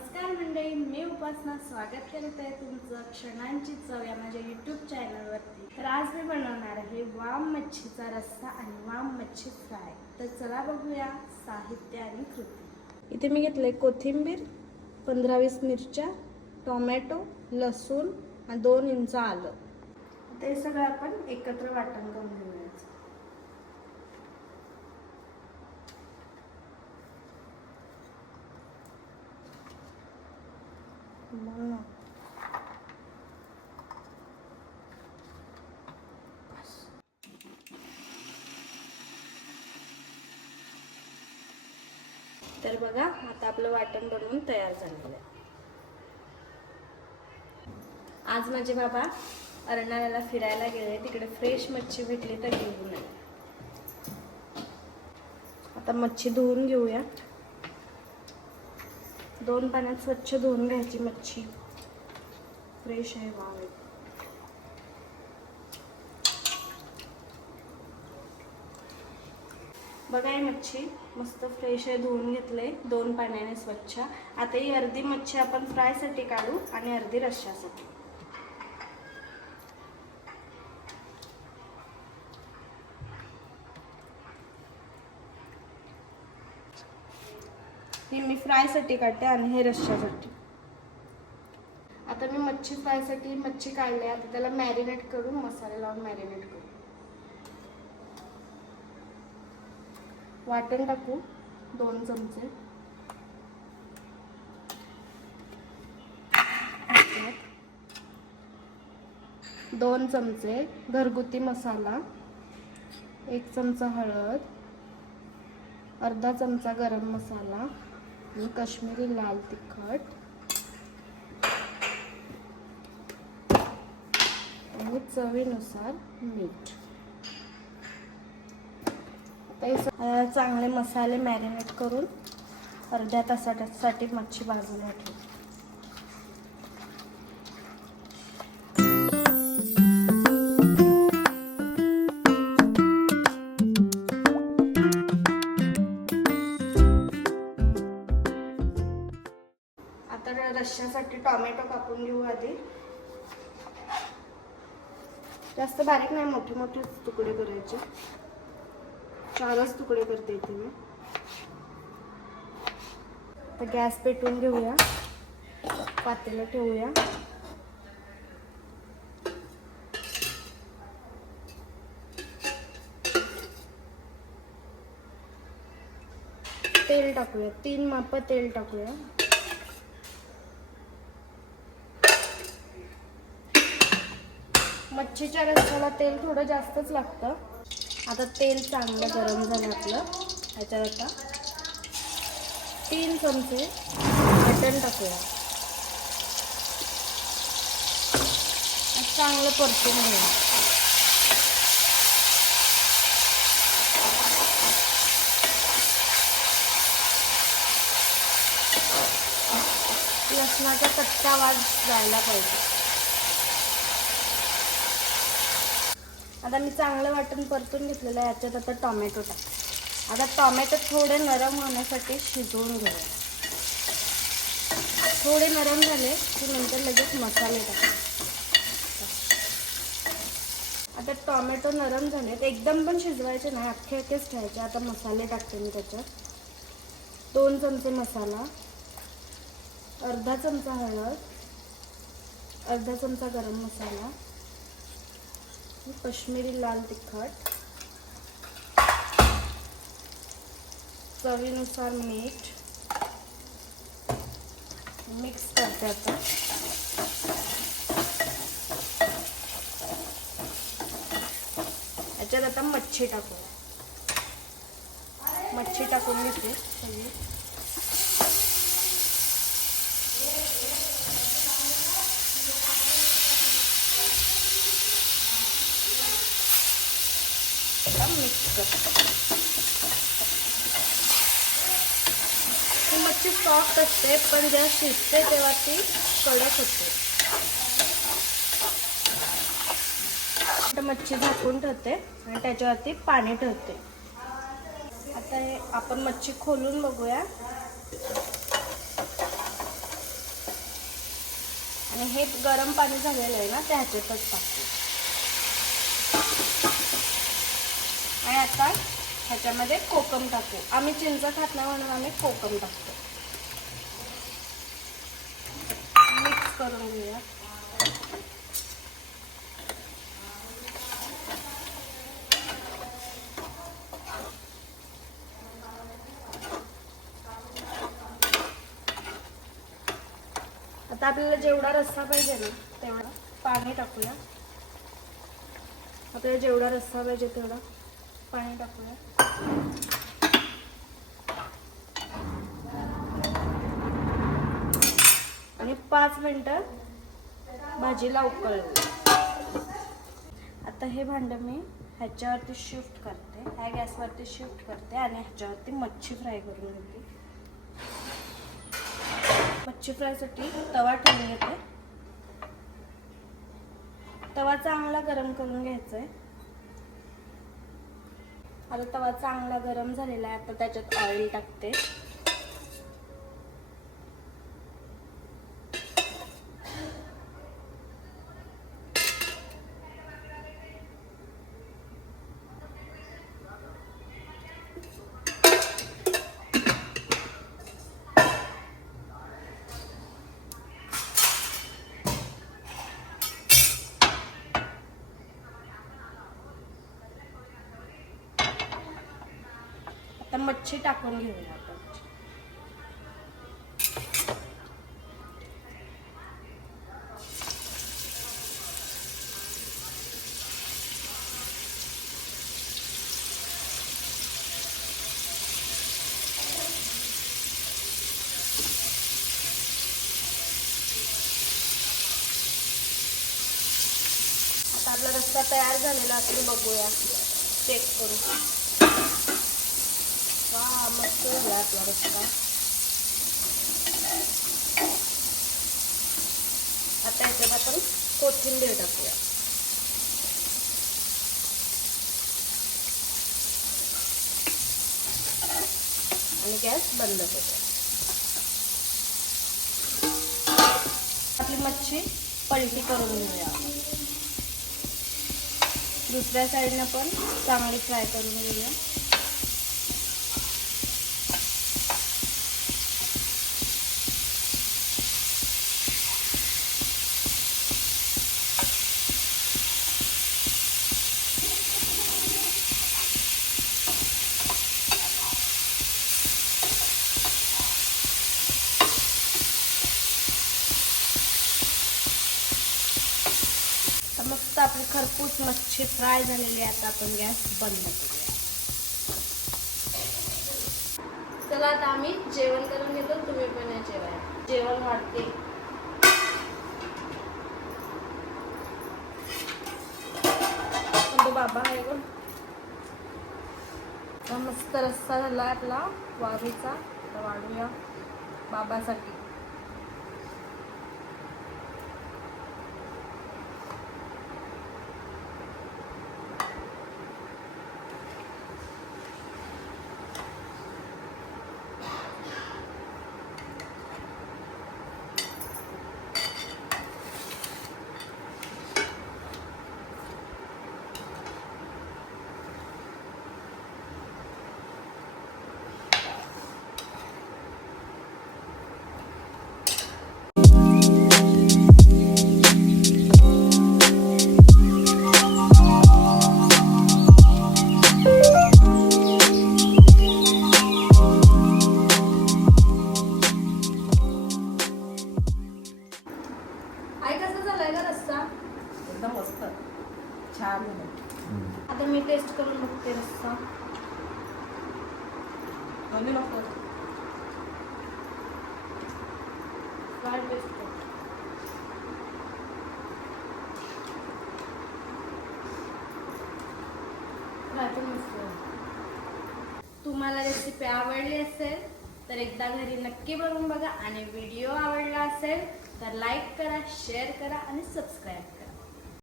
नमस्कार मंडळी मी उपासना स्वागत करत आहे तुमचं. क्षणांची चव या माझ्या यूट्यूब चॅनलवरती तर आज मी बनवणार आहे वाम मच्छीचा रस्सा आणि वाम मच्छी फ्राय. तर चला बघूया साहित्य आणि कृती. इथे मी घेतले कोथिंबीर पंधरा वीस मिरच्या टोमॅटो लसूण आणि दोन इंच आलं. ते सगळं आपण एकत्र वाटण करून घेऊया. मग तर बघा आता आपलं वाटण बनवून तयार झालेलं आहे. आज माझे बाबा अर्नाळ्याला फिरायला गेले. तिकडे फ्रेश मच्छी भेटली तर घेऊन आता मच्छी धुवून घेऊया. दोन पाण्यात स्वच्छ धुवून घ्यायची मच्छी. फ्रेश आहे वाव बघा ही मच्छी मस्त फ्रेश आहे धुवून घेतले दोन पाण्याने स्वच्छ. आता ही अर्धी मच्छी आपण फ्रायसाठी काढू आणि अर्धी रश्श्यासाठी. हे मी फ्रायसाठी काढते आणि हे रश्श्यासाठी आता मी मच्छी फ्रायसाठी मच्छी काढली आता त्याला मॅरिनेट करून मसाले लावून मॅरिनेट करू. वाटण टाकू दोन चमचे. दोन चमचे घरगुती मसाला एक चमचा हळद अर्धा चमचा गरम मसाला काश्मीरी लाल तिखट. आणि चवीनुसार मीठ. चांगले मसाले मॅरिनेट करून अर्ध्या तासासाठी मच्छी बाजूला ठेवू रश्यासाठी रश्श्यासाठी टोमॅटो कापून घेऊ आधी. जास्त बारीक नाही मोठे मोठे तुकडे करायचे. चारच तुकडे करते इथे मी. आता गॅस पेटवून घेऊया. पातेलं ठेवूया. तेल टाकूया. तीन माप तेल टाकूया. मच्छीच्या रस्त्याला तेल थोडं जास्तच लागतं. आता तेल चांगलं गरम झालं आपलं. ह्याच्यात आता तीन चमचे मटण टाकूया. चांगलं परतून घेऊया लसणाचा कच्चा वास जायला पाहिजे. आता मी चांगलं वाटण परतून घेतलेलं आहे याच्यात आता टॉमॅटो टाक. आता टॉमॅटो थोडे नरम होण्यासाठी शिजवून घेऊया. थोडे नरम झाले की नंतर लगेच मसाले टाका. आता टॉमॅटो नरम झालेत एकदम पण शिजवायचे नाही अख्खे अख्खेच ठेवायचे. आता मसाले टाकते मी त्याच्यात. दोन चमचे मसाला अर्धा चमचा हळद अर्धा चमचा गरम मसाला. काश्मीरी लाल तिखट. चवीनुसार मीठ. मिक्स करते आता. याच्यात आता मच्छी टाकू मच्छी टाकून घेते सगळी. आता मिक्स ही मच्छी सॉफ्ट असते पण जेव्हा शिजते तेव्हा ती कडक होते. आता मच्छी झाकून ठेवते आणि त्याच्यावरती पाणी ठेवते. आता हे आपण मच्छी खोलून बघूया. आणि हे गरम पाणी झालेलं आहे ना ते ह्याच्यातच टाकू आता ह्याच्यामध्ये कोकम टाकू. आम्ही चिंच खात नाही म्हणून आम्ही कोकम टाकतो. मिक्स करून घेऊया. आता आपल्याला जेवढा रस्सा पाहिजे ना तेवढा पाणी टाकूया. आपल्याला जेवढा रस्सा पाहिजे तेवढा. पाणी टाकूया. आणि पाच मिनटं भाजीला उकळू आता हे भांडं मी ह्याच्यावरती शिफ्ट करते. ह्या गॅसवरती शिफ्ट करते आणि ह्याच्यावरती मच्छी फ्राय करून घेते. मच्छी फ्रायसाठी तवा ठेवून घेते. तवा चांगला गरम करून घ्यायचा आहे आता तवा चांगला गरम झालेला आहे आता त्याच्यात ऑइल टाकते आता मच्छी टाकून घेऊया आपण आता आपला रस्ता तयार झालेला असतो बघूया. चेक करू. वा मस्त झाला आता याच्यात आपण कोथिंबीर टाकूया. आणि गॅस बंद करूया. आपली मच्छी पलटी करून घेऊया. दुसऱ्या साईडनं पण चांगली फ्राय करून घेऊया तर मस्त आपली खरपूस मच्छी फ्राय झालेली आहे. आता आपण गॅस बंद करूया. चला आता आम्ही जेवण करून घेतो. तुम्ही पण या जेवाय जेवण वाढते. बाबा आहे गं मस्त रस्सा झाला आपला. वारूचा वाढूया. बाबासाठी. कमी नको. काय टेस्ट तुम्हाला रेसिपी आवडली असेल तर एकदा घरी नक्की बनवून बघा आणि व्हिडिओ आवडला असेल तर लाईक करा शेअर करा आणि सबस्क्राईब करा.